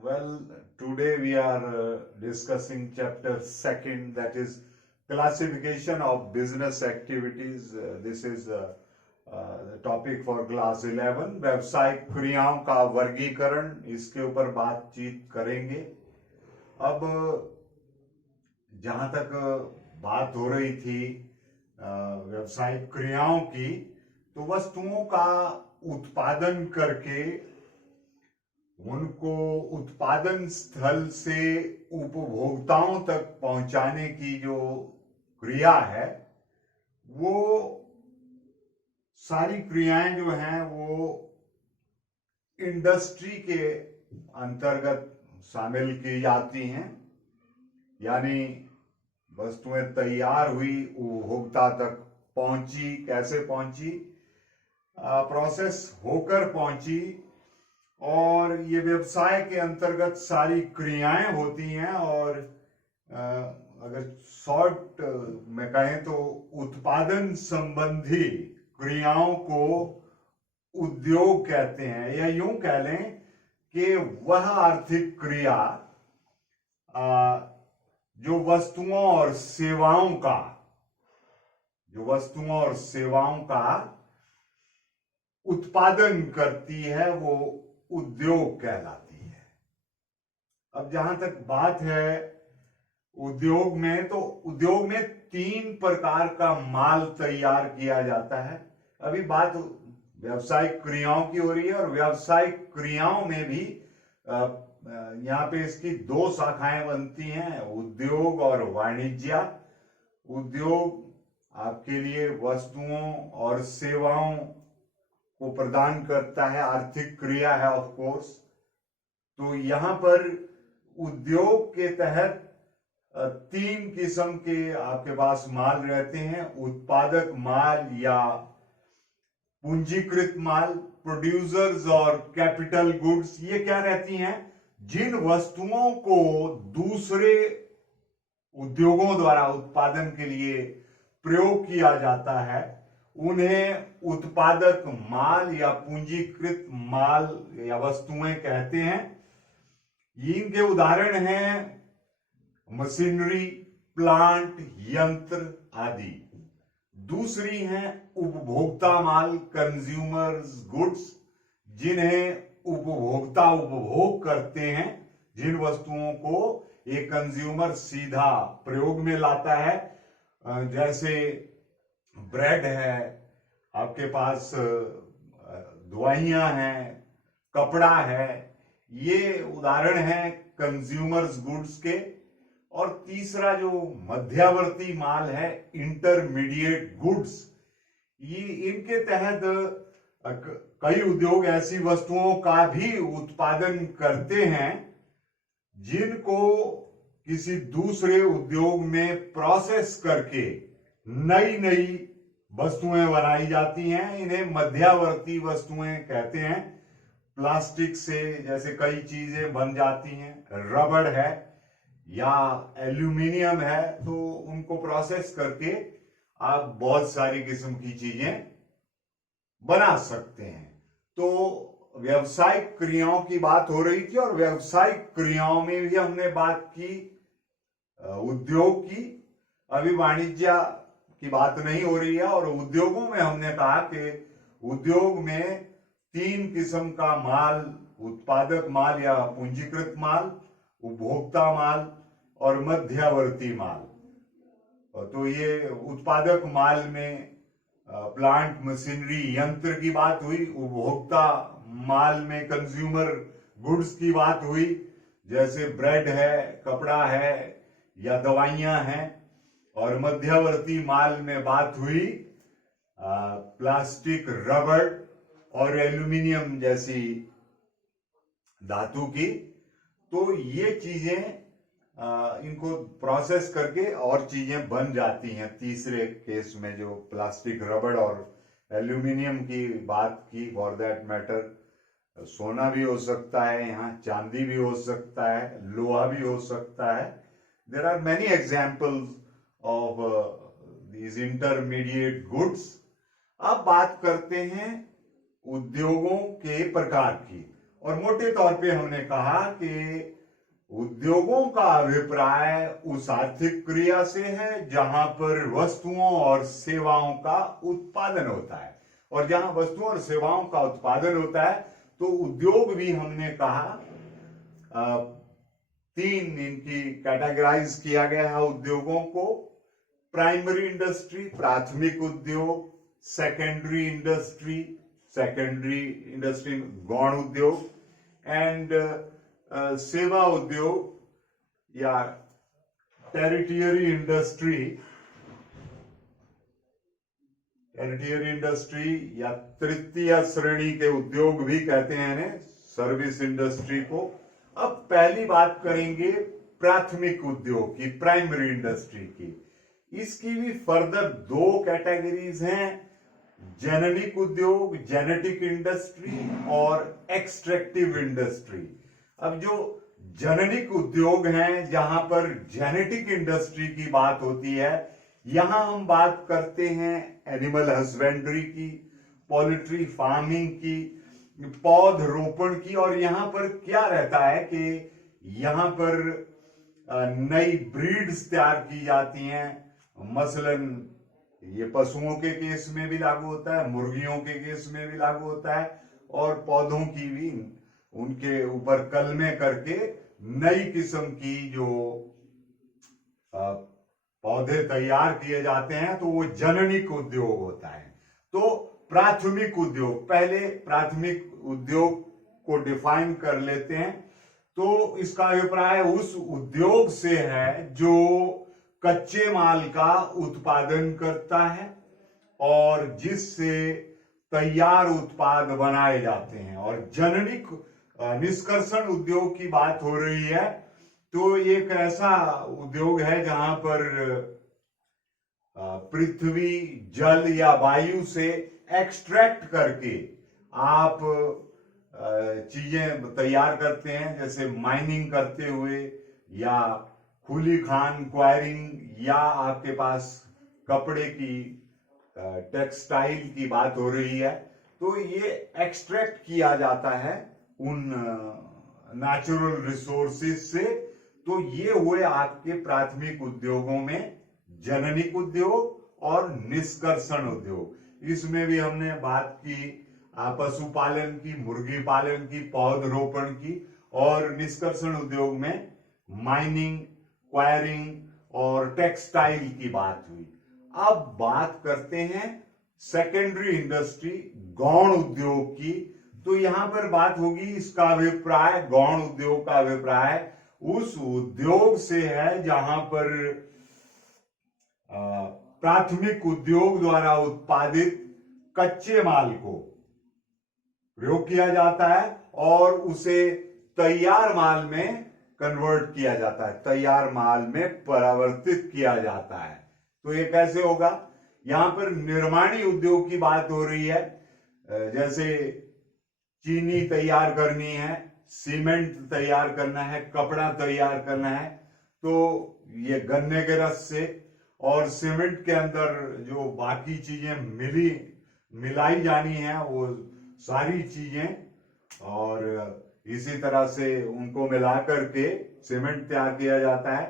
Well, today we are discussing chapter second, that is classification of business activities. This is the topic for class 11, व्यावसायिक क्रियाओं का वर्गीकरण, इसके ऊपर बातचीत करेंगे। अब जहां तक बात हो रही थी व्यावसायिक क्रियाओं की, तो वस्तुओं का उत्पादन करके उनको उत्पादन स्थल से उपभोक्ताओं तक पहुंचाने की जो क्रिया है, वो सारी क्रियाएं जो हैं वो इंडस्ट्री के अंतर्गत शामिल की जाती हैं। यानी वस्तुएं तैयार हुई, उपभोक्ता तक पहुंची, कैसे पहुंची, प्रोसेस होकर पहुंची, और ये व्यवसाय के अंतर्गत सारी क्रियाएं होती हैं। और अगर शॉर्ट में कहें तो उत्पादन संबंधी क्रियाओं को उद्योग कहते हैं, या यूं कह लें कि वह आर्थिक क्रिया जो वस्तुओं और सेवाओं का उत्पादन करती है, वो उद्योग कहलाती है। अब जहां तक बात है उद्योग में, तो उद्योग में 3 प्रकार का माल तैयार किया जाता है। अभी बात व्यावसायिक क्रियाओं की हो रही है, और व्यावसायिक क्रियाओं में भी यहाँ पे इसकी 2 शाखाएं बनती हैं, उद्योग और वाणिज्य। उद्योग आपके लिए वस्तुओं और सेवाओं को प्रदान करता है, आर्थिक क्रिया है ऑफ कोर्स। तो यहां पर उद्योग के तहत 3 किस्म के आपके पास माल रहते हैं। उत्पादक माल या पूंजीकृत माल, प्रोड्यूसर्स और कैपिटल गुड्स, ये क्या रहती हैं? जिन वस्तुओं को दूसरे उद्योगों द्वारा उत्पादन के लिए प्रयोग किया जाता है, उन्हें उत्पादक माल या पूंजीकृत माल या वस्तुएं कहते हैं। इनके उदाहरण हैं मशीनरी, प्लांट, यंत्र आदि। दूसरी हैं उपभोक्ता माल, कंज्यूमर्स गुड्स, जिन्हें उपभोक्ता उपभोग करते हैं, जिन वस्तुओं को एक कंज्यूमर सीधा प्रयोग में लाता है। जैसे ब्रेड है, आपके पास दवाइयां हैं, कपड़ा है, ये उदाहरण हैं कंज्यूमर्स गुड्स के। और तीसरा जो मध्यवर्ती माल है, इंटरमीडिएट गुड्स, ये इनके तहत कई उद्योग ऐसी वस्तुओं का भी उत्पादन करते हैं जिनको किसी दूसरे उद्योग में प्रोसेस करके नई नई वस्तुएं बनाई जाती हैं। इन्हें मध्यवर्ती वस्तुएं कहते हैं। प्लास्टिक से जैसे कई चीजें बन जाती हैं, रबड़ है या एल्यूमिनियम है, तो उनको प्रोसेस करके आप बहुत सारी किस्म की चीजें बना सकते हैं। तो व्यावसायिक क्रियाओं की बात हो रही थी, और व्यावसायिक क्रियाओं में भी हमने बात की उद्योग की। अभी वाणिज्य की बात नहीं हो रही है। और उद्योगों में हमने कहा कि उद्योग में 3 किस्म का माल, उत्पादक माल या पूंजीकृत माल, उपभोक्ता माल और मध्यवर्ती माल। तो ये उत्पादक माल में प्लांट, मशीनरी, यंत्र की बात हुई। उपभोक्ता माल में कंज्यूमर गुड्स की बात हुई, जैसे ब्रेड है, कपड़ा है या दवाइयां हैं। और मध्यवर्ती माल में बात हुई प्लास्टिक, रबड़ और एल्यूमिनियम जैसी धातु की। तो ये चीजें इनको प्रोसेस करके और चीजें बन जाती हैं। तीसरे केस में जो प्लास्टिक, रबड़ और एल्यूमिनियम की बात की, फॉर दैट मैटर सोना भी हो सकता है, यहाँ चांदी भी हो सकता है, लोहा भी हो सकता है। There are many examples of these intermediate goods. अब बात करते हैं उद्योगों के प्रकार की। और मोटे तौर पे हमने कहा कि उद्योगों का अभिप्राय उस आर्थिक क्रिया से है जहां पर वस्तुओं और सेवाओं का उत्पादन होता है, और जहां वस्तुओं और सेवाओं का उत्पादन होता है तो उद्योग भी हमने कहा तीन इनकी कैटेगराइज किया गया है उद्योगों को। प्राइमरी इंडस्ट्री प्राथमिक उद्योग, सेकेंडरी इंडस्ट्री गौण उद्योग, एंड सेवा उद्योग या टेरिटरी इंडस्ट्री या तृतीय श्रेणी के उद्योग भी कहते हैं इन्हें, सर्विस इंडस्ट्री को। अब पहली बात करेंगे प्राथमिक उद्योग की, प्राइमरी इंडस्ट्री की। इसकी भी फर्दर दो कैटेगरीज हैं, जेनेटिक उद्योग, जेनेटिक इंडस्ट्री और एक्सट्रैक्टिव इंडस्ट्री। अब जो जेनेटिक उद्योग हैं जहां पर जेनेटिक इंडस्ट्री की बात होती है, यहां हम बात करते हैं एनिमल हस्बेंड्री की, पोल्ट्री फार्मिंग की, पौधरोपण की। और यहां पर क्या रहता है कि यहां पर नई ब्रीड्स तैयार की जाती हैं, मसलन ये पशुओं के केस में भी लागू होता है, मुर्गियों के केस में भी लागू होता है, और पौधों की भी उनके ऊपर कलमे करके नई किस्म की जो पौधे तैयार किए जाते हैं, तो वो जननिक उद्योग होता है। तो प्राथमिक उद्योग, पहले प्राथमिक उद्योग को डिफाइन कर लेते हैं। तो इसका अभिप्राय उस उद्योग से है जो कच्चे माल का उत्पादन करता है और जिससे तैयार उत्पाद बनाए जाते हैं। और जननिक निष्कर्षण उद्योग की बात हो रही है, तो एक ऐसा उद्योग है जहां पर पृथ्वी, जल या वायु से एक्सट्रैक्ट करके आप चीजें तैयार करते हैं, जैसे माइनिंग करते हुए या खुली खान क्वायरिंग, या आपके पास कपड़े की टेक्सटाइल की बात हो रही है, तो ये एक्सट्रैक्ट किया जाता है उन नेचुरल रिसोर्सेज से। तो ये हुए आपके प्राथमिक उद्योगों में जननिक उद्योग और निष्कर्षण उद्योग। इसमें भी हमने बात की पशुपालन की, मुर्गी पालन की, पौधरोपण की, और निष्कर्षण उद्योग में माइनिंग, क्वायरिंग और टेक्सटाइल की बात हुई। अब बात करते हैं सेकेंडरी इंडस्ट्री, गौण उद्योग की। तो यहां पर बात होगी, इसका अभिप्राय, गौण उद्योग का अभिप्राय उस उद्योग से है जहां पर प्राथमिक उद्योग द्वारा उत्पादित कच्चे माल को प्रयोग किया जाता है और उसे तैयार माल में कन्वर्ट किया जाता है, तैयार माल में परिवर्तित किया जाता है। तो ये कैसे होगा? यहां पर निर्माणी उद्योग की बात हो रही है, जैसे चीनी तैयार करनी है, सीमेंट तैयार करना है, कपड़ा तैयार करना है, तो ये गन्ने के रस से और सीमेंट के अंदर जो बाकी चीजें मिलाई जानी है वो सारी चीजें, और इसी तरह से उनको मिला करके सीमेंट तैयार किया जाता है।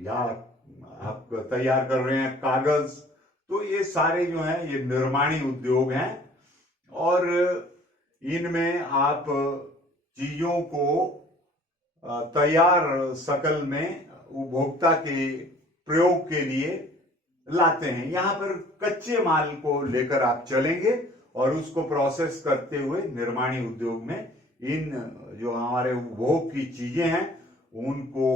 या आप तैयार कर रहे हैं कागज, तो ये सारे जो हैं ये निर्माणी उद्योग हैं, और इनमें आप चीजों को तैयार शकल में उपभोक्ता के प्रयोग के लिए लाते हैं। यहां पर कच्चे माल को लेकर आप चलेंगे और उसको प्रोसेस करते हुए निर्माणी उद्योग में इन जो हमारे उपभोग की चीजें हैं उनको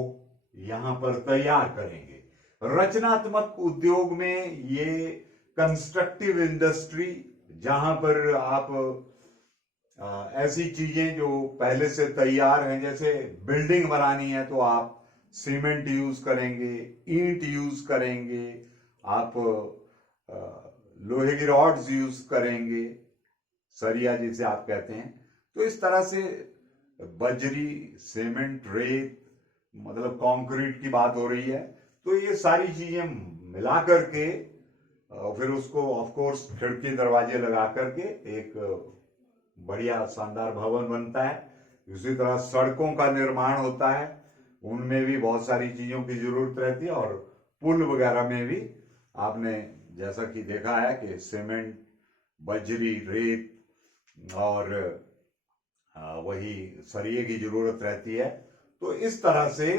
यहां पर तैयार करेंगे। रचनात्मक उद्योग में ये कंस्ट्रक्टिव इंडस्ट्री, जहां पर आप ऐसी चीजें जो पहले से तैयार हैं, जैसे बिल्डिंग बनानी है तो आप सीमेंट यूज करेंगे, ईंट यूज करेंगे, आप लोहे की रॉड्स यूज करेंगे, सरिया जिसे आप कहते हैं। तो इस तरह से बजरी, सीमेंट, रेत, मतलब कंक्रीट की बात हो रही है। तो ये सारी चीजें मिला करके फिर उसको ऑफ कोर्स खिड़की दरवाजे लगा करके एक बढ़िया शानदार भवन बनता है। उसी तरह सड़कों का निर्माण होता है, उनमें भी बहुत सारी चीजों की जरूरत रहती है, और पुल वगैरह में भी आपने जैसा कि देखा है कि सीमेंट, बजरी, रेत और वही सरिये की जरूरत रहती है। तो इस तरह से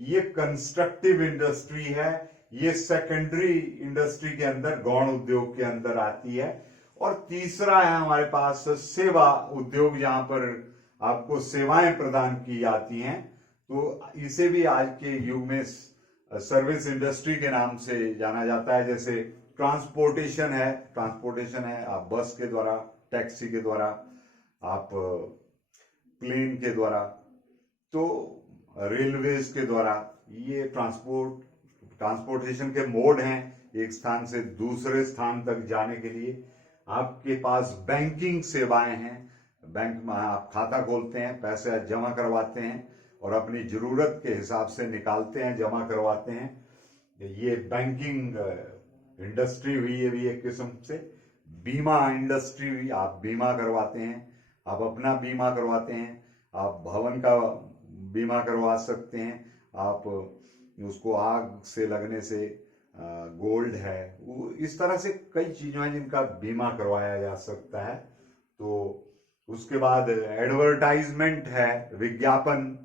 ये कंस्ट्रक्टिव इंडस्ट्री है, ये सेकेंडरी इंडस्ट्री के अंदर, गौण उद्योग के अंदर आती है। और तीसरा है हमारे पास सेवा उद्योग, जहां पर आपको सेवाएं प्रदान की जाती हैं। तो इसे भी आज के युग में सर्विस इंडस्ट्री के नाम से जाना जाता है। जैसे ट्रांसपोर्टेशन है, आप बस के द्वारा, टैक्सी के द्वारा, आप प्लेन के द्वारा, तो रेलवेज के द्वारा, ये ट्रांसपोर्टेशन के मोड हैं एक स्थान से दूसरे स्थान तक जाने के लिए। आपके पास बैंकिंग सेवाएं हैं, बैंक में आप खाता खोलते हैं, पैसे जमा करवाते हैं और अपनी जरूरत के हिसाब से निकालते हैं, जमा करवाते हैं। ये बैंकिंग इंडस्ट्री हुई, ये भी एक किस्म से। बीमा इंडस्ट्री हुई, आप बीमा करवाते हैं, आप अपना बीमा करवाते हैं, आप भवन का बीमा करवा सकते हैं, आप उसको आग से लगने से, गोल्ड है, इस तरह से कई चीजें हैं जिनका बीमा करवाया जा सकता है। तो उसके बाद एडवर्टाइजमेंट है, विज्ञापन,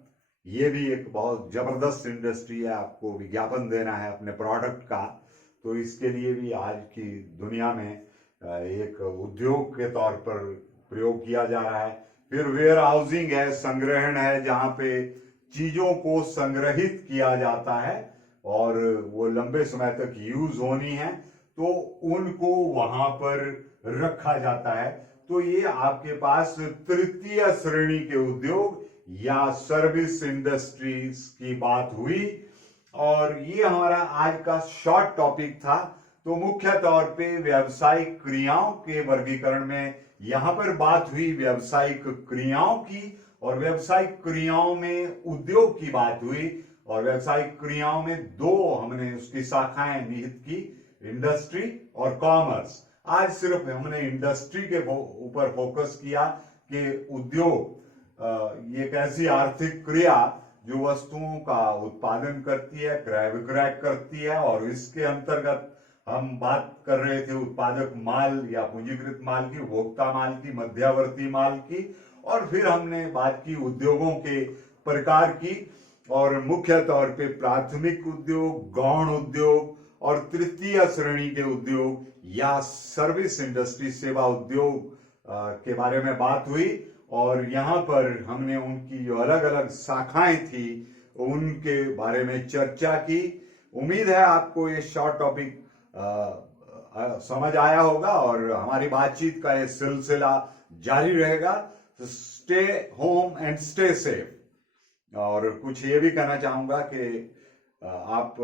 ये भी एक बहुत जबरदस्त इंडस्ट्री है। आपको विज्ञापन देना है अपने प्रोडक्ट का, तो इसके लिए भी आज की दुनिया में एक उद्योग के तौर पर प्रयोग किया जा रहा है। फिर वेयर हाउसिंग है, संग्रहण है, जहां पे चीजों को संग्रहित किया जाता है और वो लंबे समय तक यूज होनी है, तो उनको वहां पर रखा जाता है। तो ये आपके पास तृतीय श्रेणी के उद्योग या सर्विस इंडस्ट्रीज की बात हुई। और ये हमारा आज का शॉर्ट टॉपिक था। तो मुख्य तौर पे व्यावसायिक क्रियाओं के वर्गीकरण में यहां पर बात हुई व्यावसायिक क्रियाओं की, और व्यावसायिक क्रियाओं में उद्योग की बात हुई, और व्यावसायिक क्रियाओं में दो हमने उसकी शाखाएं निहित की, इंडस्ट्री और कॉमर्स। आज सिर्फ हमने इंडस्ट्री के ऊपर फोकस किया कि उद्योग ये एक ऐसी आर्थिक क्रिया जो वस्तुओं का उत्पादन करती है, क्रय विक्रय करती है, और इसके अंतर्गत हम बात कर रहे थे उत्पादक माल या पूंजीकृत माल की, उपभोक्ता माल की, मध्यवर्ती माल की, और फिर हमने बात की उद्योगों के प्रकार की, और मुख्य तौर पे प्राथमिक उद्योग, गौण उद्योग और तृतीय श्रेणी के उद्योग या सर्विस इंडस्ट्री, सेवा उद्योग के बारे में बात हुई। और यहाँ पर हमने उनकी जो अलग अलग शाखाएं थी उनके बारे में चर्चा की। उम्मीद है आपको ये शॉर्ट टॉपिक समझ आया होगा, और हमारी बातचीत का ये सिलसिला जारी रहेगा। Stay home and stay safe. और कुछ ये भी कहना चाहूंगा कि आप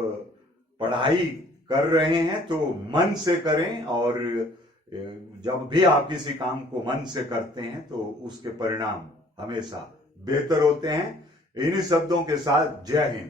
पढ़ाई कर रहे हैं तो मन से करें, और जब भी आप किसी काम को मन से करते हैं तो उसके परिणाम हमेशा बेहतर होते हैं। इन्हीं शब्दों के साथ जय हिंद।